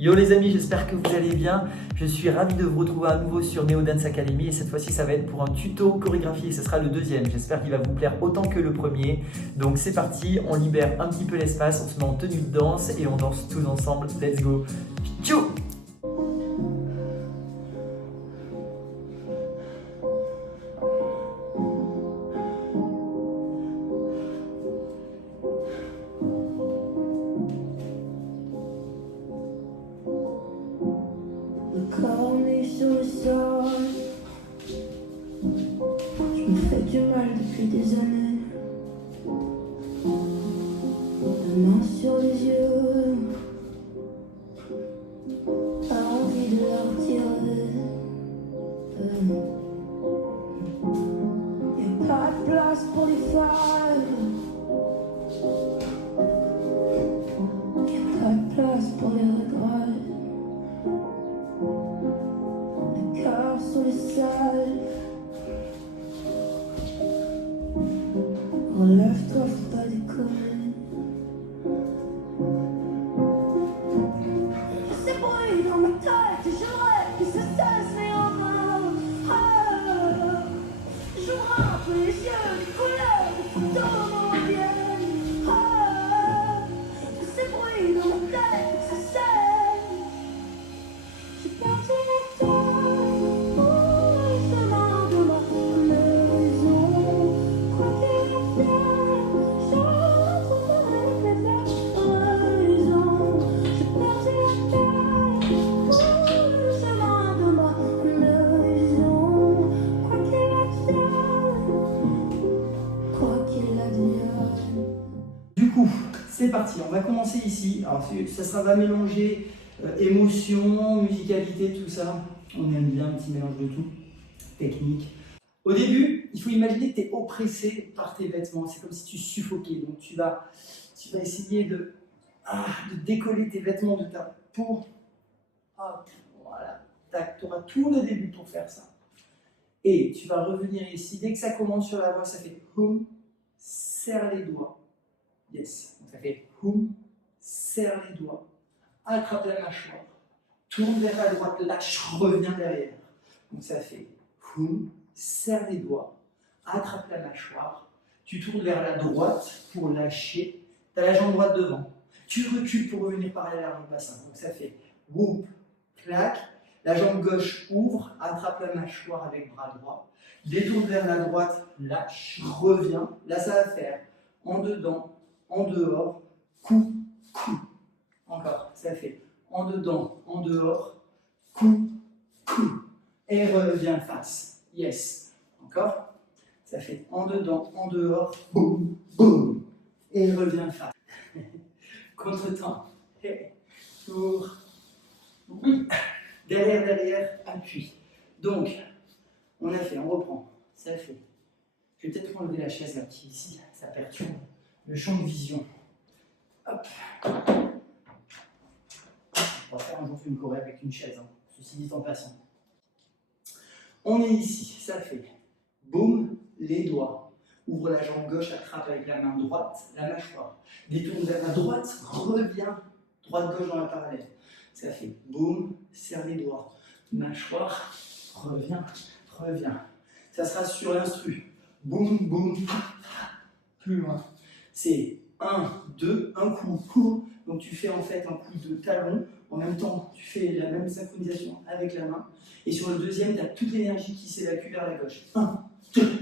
Yo les amis, j'espère que vous allez bien. Je suis ravi de vous retrouver à nouveau sur Neo Dance Academy et cette fois-ci ça va être pour un tuto chorégraphie et ce sera le deuxième. J'espère qu'il va vous plaire autant que le premier. Donc c'est parti, on libère un petit peu l'espace, on se met en tenue de danse et on danse tous ensemble. Let's go. Tchou! Le corps nu sur le sol, je me fais du mal depuis des années. La main sur les yeux, pas envie de la retirer. Y'a pas de place pour les failles, y'a pas de place pour les regrets. Le cœur sur les salles, relève-toi, faut pas déconner. Ces bruits dans ma tête, je rêve que ça cesse, mais en vain. Ah, j'ouvre un peu les yeux, les couleurs, les photos me reviennent. Ah, tous ces bruits dans ma tête, ça cesse. J'ai perdu mon temps pour le chemin de ma maison. Quoi qu'il arrive, je retrouverai mes raisons. J'ai perdu la tête pour le chemin de ma maison. Quoi qu'il advienne. Du coup, c'est parti, on va commencer ici. Alors, ça va mélanger émotion, musicalité, tout ça. On aime bien un petit mélange de tout, technique. Au début, il faut imaginer que tu es oppressé par tes vêtements. C'est comme si tu suffoquais. Donc, tu vas essayer de décoller tes vêtements de ta peau. Hop, voilà. Tu auras tout le début pour faire ça. Et tu vas revenir ici. Dès que ça commence sur la voix, ça fait hum, serre les doigts. Yes. Donc ça fait hum, serre les doigts, attrape la mâchoire, tourne vers la droite, lâche, reviens derrière. Donc ça fait hum, serre les doigts, attrape la mâchoire, tu tournes vers la droite pour lâcher, tu as la jambe droite devant, tu recules pour revenir parallèle à le bassin. Donc ça fait whoop, clac, la jambe gauche ouvre, attrape la mâchoire avec bras droit, détourne vers la droite, lâche, reviens. Là ça va faire en dedans, en dehors, coup, coup. Encore, ça fait en dedans, en dehors, coup, coup. Et reviens face. Yes. Encore. Ça fait en dedans, en dehors, boum, boum. Et reviens face. Contre-temps. Tour. Oui. Derrière, derrière, appui. Donc, on a fait, on reprend. Ça fait. Je vais peut-être enlever la chaise là qui est ici, ça perturbe le champ de vision. Hop. On va faire un jour une choré avec une chaise, hein. Ceci dit en passant. On est ici, ça fait boum, les doigts. Ouvre la jambe gauche, attrape avec la main droite la mâchoire. Détourne vers la droite, reviens. Droite-gauche dans la parallèle. Ça fait boum, serre les doigts. Mâchoire, reviens, reviens. Ça sera sur l'instru. Boum, boum, plus loin. C'est 1, 2, un coup. Donc tu fais en fait un coup de talon. En même temps, tu fais la même synchronisation avec la main. Et sur le deuxième, tu as toute l'énergie qui s'évacue vers la gauche. 1, 2.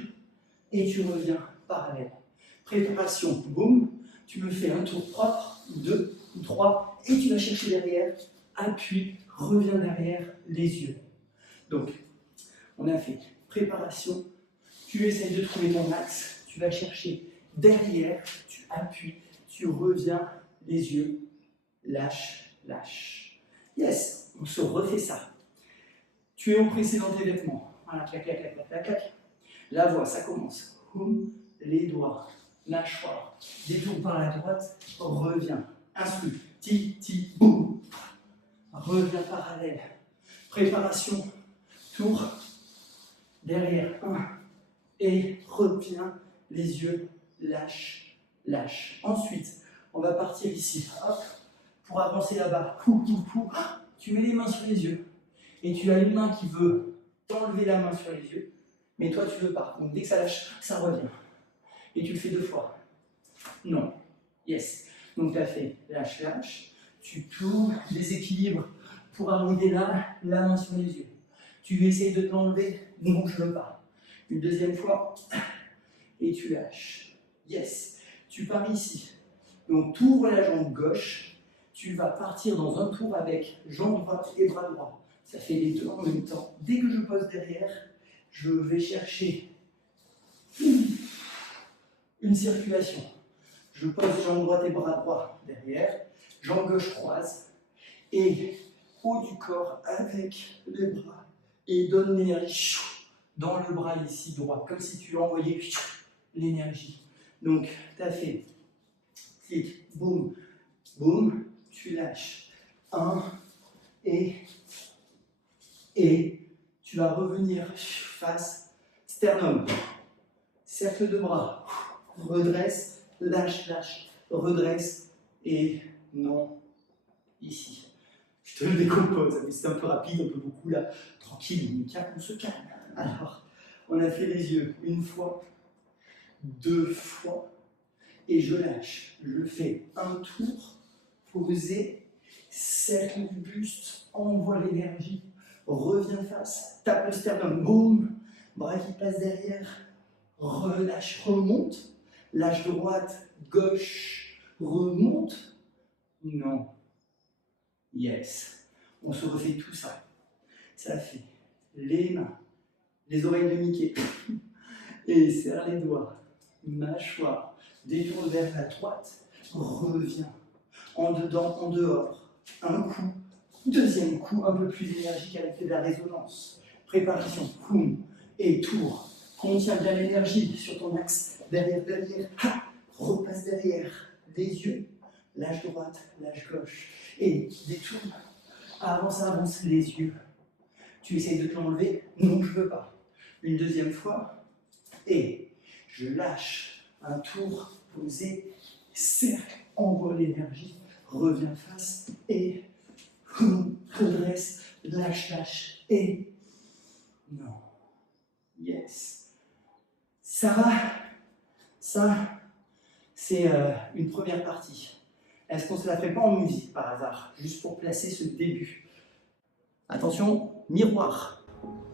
Et tu reviens parallèle. Préparation, boum. Tu me fais un tour propre, 2 ou 3. Et tu vas chercher derrière. Appuie, reviens derrière, les yeux. Donc, on a fait préparation. Tu essayes de trouver ton axe. Tu vas chercher derrière. Tu appuies. Tu reviens, les yeux. Lâche, lâche. Yes, on se refait ça. Tu es oppressé dans tes vêtements. Voilà, clac, clac, clac, clac, clac, clac. La voix, ça commence. Hum, les doigts, mâchoire. Détourne par la droite, reviens. Instru. Ti, ti, boum. Reviens parallèle. Préparation. Tour. Derrière. 1. Et reviens. Les yeux. Lâche, lâche. Ensuite, on va partir ici. Hop. pour avancer là-bas. Tu mets les mains sur les yeux. Et tu as une main qui veut t'enlever la main sur les yeux, mais toi tu veux pas. Donc dès que ça lâche, ça revient. Et tu le fais 2 fois. Non. Yes. Donc tu as fait lâche, lâche. Tu tournes, déséquilibre pour arriver là, la main sur les yeux. Tu essayes de te l'enlever, non je veux pas. Une deuxième fois, et tu lâches. Yes. Tu pars ici. Donc tu ouvres la jambe gauche, tu vas partir dans un tour avec jambe droite et bras droit. Ça fait les 2 en même temps. Dès que je pose derrière, je vais chercher une circulation. Je pose jambe droite et bras droit derrière, jambe gauche croise, et haut du corps avec les bras. Et donne l'énergie dans le bras ici droit, comme si tu envoyais l'énergie. Donc, tu as fait clic, boum, boum, tu lâches. 1, et tu vas revenir face, sternum, cercle de bras, redresse, lâche, lâche, redresse, et non, ici. Je te le décompose, mais c'est un peu rapide, un peu beaucoup là, tranquille, on se calme. Alors, on a fait les yeux 1 fois, 2 fois, et je lâche. Je fais un tour, posé, cercle du buste, envoie l'énergie, reviens face, tape le sternum, boum, bras qui passe derrière, relâche, remonte, lâche droite, gauche, remonte, non, yes, on se refait tout ça, ça fait les mains, les oreilles de Mickey, et serre les doigts, mâchoire, détourne vers la droite, reviens, en dedans, en dehors, un coup, deuxième coup, un peu plus énergique avec de la résonance, préparation, boum, et tour, contiens bien l'énergie sur ton axe, derrière, repasse derrière, les yeux, lâche droite, lâche gauche, et détourne, avance, les yeux, tu essayes de te l'enlever, non je veux pas, une deuxième fois, et je lâche, un tour, posé, cercle, envoie l'énergie, reviens face, et redresse, lâche, lâche, et non, yes. Ça, c'est une première partie. Est-ce qu'on ne se la fait pas en musique par hasard, juste pour placer ce début? Attention, miroir.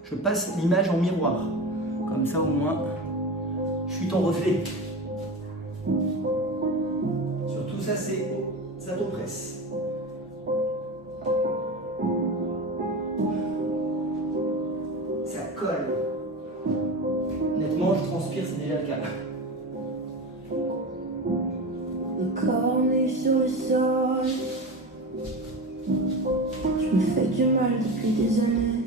Je passe l'image en miroir. Comme ça au moins, je suis ton reflet. Surtout ça, ça t'oppresse. Ça colle. Honnêtement, je transpire, c'est déjà le cas. Le corps nu sur le sol, je me fais du mal depuis des années.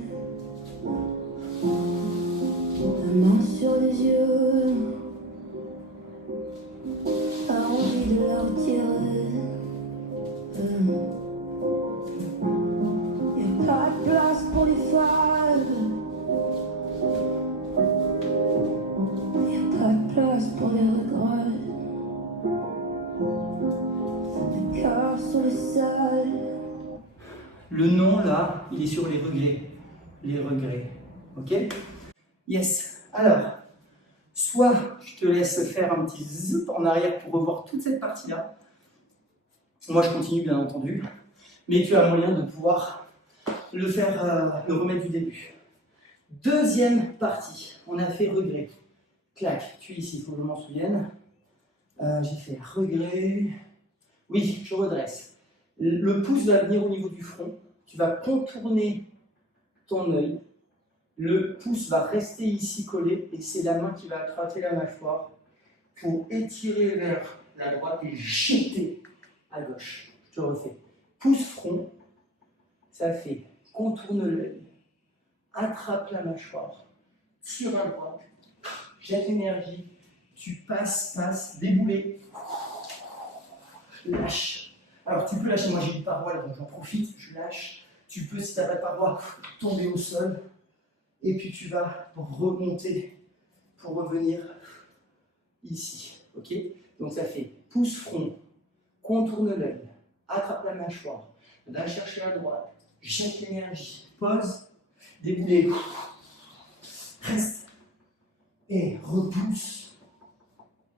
La main sur les yeux, a envie de la retirer. Y'a pas de place pour les failles, y'a pas de place pour les regrets. Le cœur sur le sol. Le nom là, il est sur les regrets. Les regrets. Ok? Yes. Alors, soit je te laisse faire un petit zip en arrière pour revoir toute cette partie-là. Moi, je continue, bien entendu. Mais tu as moyen de pouvoir le faire, le remettre du début. Deuxième partie. On a fait regret. Clac. Tu es ici, il faut que je m'en souvienne. J'ai fait regret. Oui, je redresse. Le pouce va venir au niveau du front. Tu vas contourner ton œil. Le pouce va rester ici collé et c'est la main qui va attraper la mâchoire pour étirer vers la droite et jeter à gauche. Je te refais. Pouce front, ça fait contourne l'œil, attrape la mâchoire, tire à droite, jette l'énergie, tu passes, déboulé, lâche. Alors tu peux lâcher, moi j'ai une paroi donc j'en profite, je lâche. Tu peux, si tu n'as pas de paroi, tomber au sol. Et puis tu vas remonter pour revenir ici. Ok? Donc ça fait pouce front, contourne l'œil, attrape la mâchoire, va chercher à droite, jette l'énergie, pose, déboulez, reste et repousse.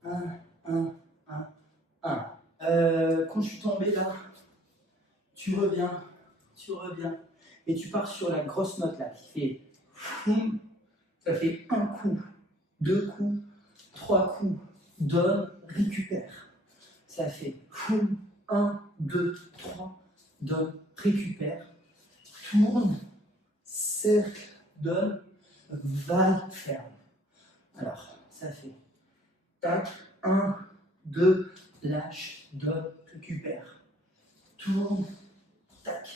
1, 1, 1, 1. Quand je suis tombé là, tu reviens et tu pars sur la grosse note là qui fait foum. Ça fait un coup, 2 coups, 3 coups, donne, récupère. Ça fait foum, 1, 2, 3, donne, récupère, tourne, cercle, donne, vague, ferme. Alors, ça fait tac, 1, 2, lâche, donne, récupère, tourne, tac,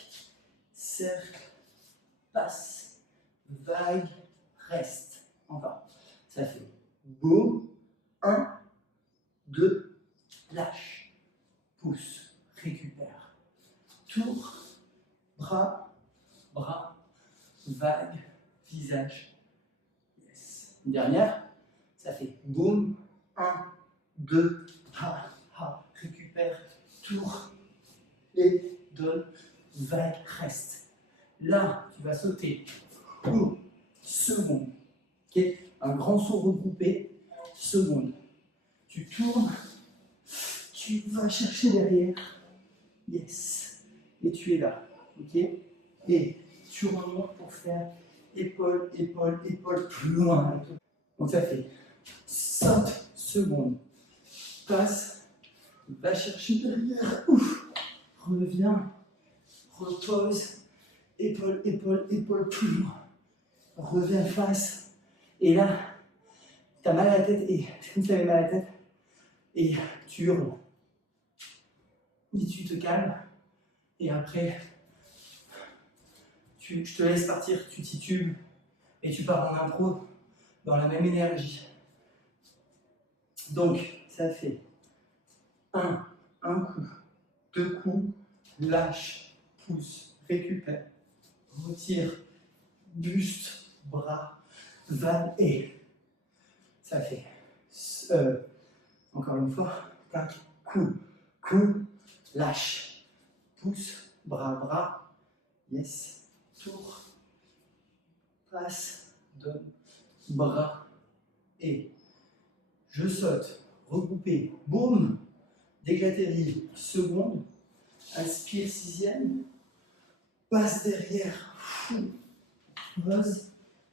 cercle, passe, vague, reste. Encore. Ça fait boum, 1, 2, lâche, pousse, récupère, tour, bras, vague, visage. Yes. Une dernière. Ça fait boum, 1, 2, récupère, tour, et donne, vague, reste. Là, tu vas sauter. Seconde. Okay. Un grand saut regroupé. Seconde. Tu tournes. Tu vas chercher derrière. Yes. Et tu es là. Ok. Et tu remontes pour faire épaule, épaule, épaule plus loin. Donc ça fait saute, seconde. Passe. Va chercher derrière. Ouf. Reviens. Repose. Épaule, épaule, épaule plus loin. Reviens face. Et là, tu as mal à la tête. Et c'est comme si tu avais mal à la tête. Et tu hurles. Et tu te calmes. Et après, je te laisse partir. Tu titubes. Et tu pars en impro dans la même énergie. Donc, ça fait un coup, 2 coups, lâche, pousse, récupère, retire, buste, bras, vague et ça fait encore une fois, tac, coup, lâche, pousse, bras, yes, tour, passe, donne, bras et je saute, regroupé, boum, dès que j'atterris, seconde, aspire, 6e, passe derrière, pose,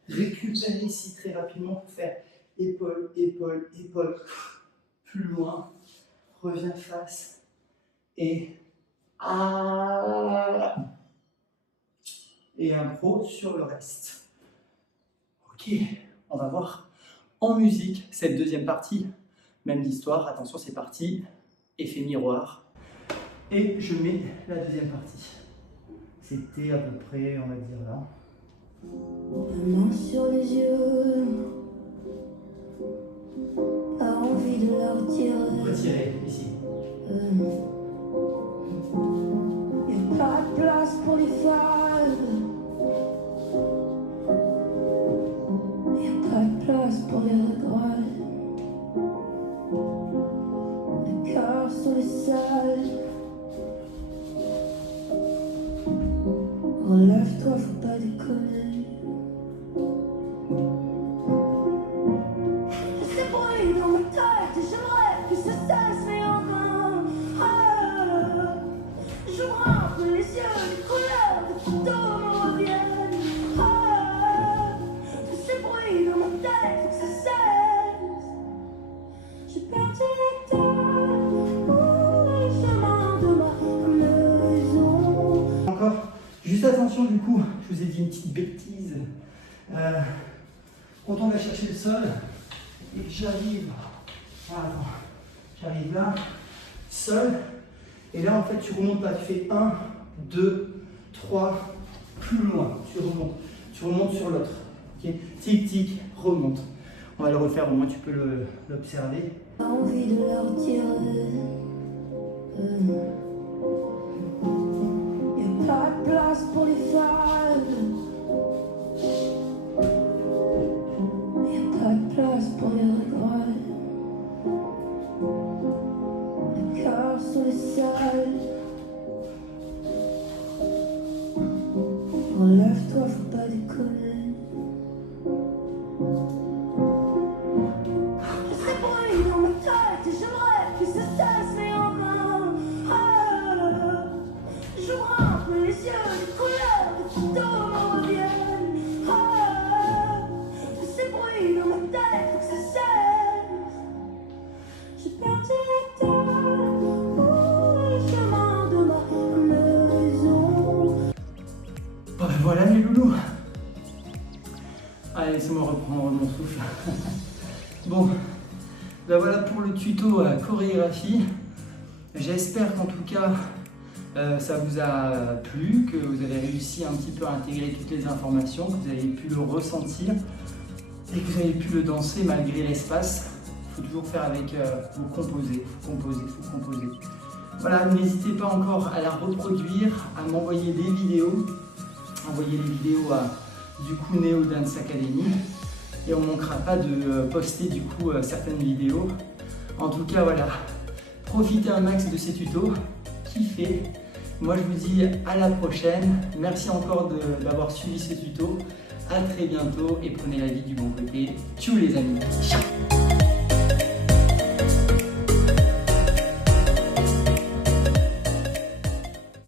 récupère ici très rapidement pour faire épaule, épaule, épaule, plus loin, reviens face et et un pro sur le reste. Ok, on va voir en musique cette deuxième partie, même l'histoire, attention c'est parti, effet miroir, et je mets la deuxième partie. C'était à peu près, on va dire là. La main sur les yeux, pas envie de leur dire. Retirez ici. Y'a pas de place pour les failles. Y'a pas de place pour les regrets. Le cœur sur les salles. Relève-toi, faut pas déconner. C'est bruit dans ma tête et j'aimerais que ça cesse, mais enfin, j'ouvre un peu les yeux, les couleurs des photos me reviennent. Tous ces bruits dans ma tête, faut que ça cesse. J'ai perdu les temps, les chemins de ma maison. Encore. Juste attention du coup, je vous ai dit une petite bêtise. Quand on va chercher le sol et que j'arrive, j'arrive là, sol, et là en fait tu remontes pas, tu fais 1, 2, 3, plus loin, tu remontes sur l'autre. Okay. Tic tic, remonte. On va le refaire, au moins tu peux l'observer. Pas envie de leur dire. Y'a pas de place pour les failles. Y'a pas de place pour les regrets. Le cœur sur les salles. Relève-toi, faut pas déconner. Je sais bruit dans ma tête et j'aimerais que ça cesse, mais en vain. Ah, j'ouvre un peu les yeux, les couleurs de photos me reviennent. Ah, je sais bruit dans ma tête, faut que ça cesse. J'ai perdu la terre, le chemin de ma maison. Bon, ben voilà mes loulous. Allez, laissez-moi reprendre mon souffle. Bon, ben voilà pour le tuto chorégraphie. J'espère qu'en tout cas ça vous a plu, que vous avez réussi un petit peu à intégrer toutes les informations, que vous avez pu le ressentir et que vous avez pu le danser malgré l'espace. Il faut toujours faire avec vos composés, faut composer. Voilà, n'hésitez pas encore à la reproduire, à m'envoyer des vidéos. Envoyez les vidéos à du coup Neo Dance Academy et on ne manquera pas de poster du coup certaines vidéos. En tout cas voilà, profitez un max de ces tutos, kiffez. Moi je vous dis à la prochaine, merci encore d'avoir suivi ce tuto, à très bientôt et prenez la vie du bon côté. Tchou les amis. Ciao.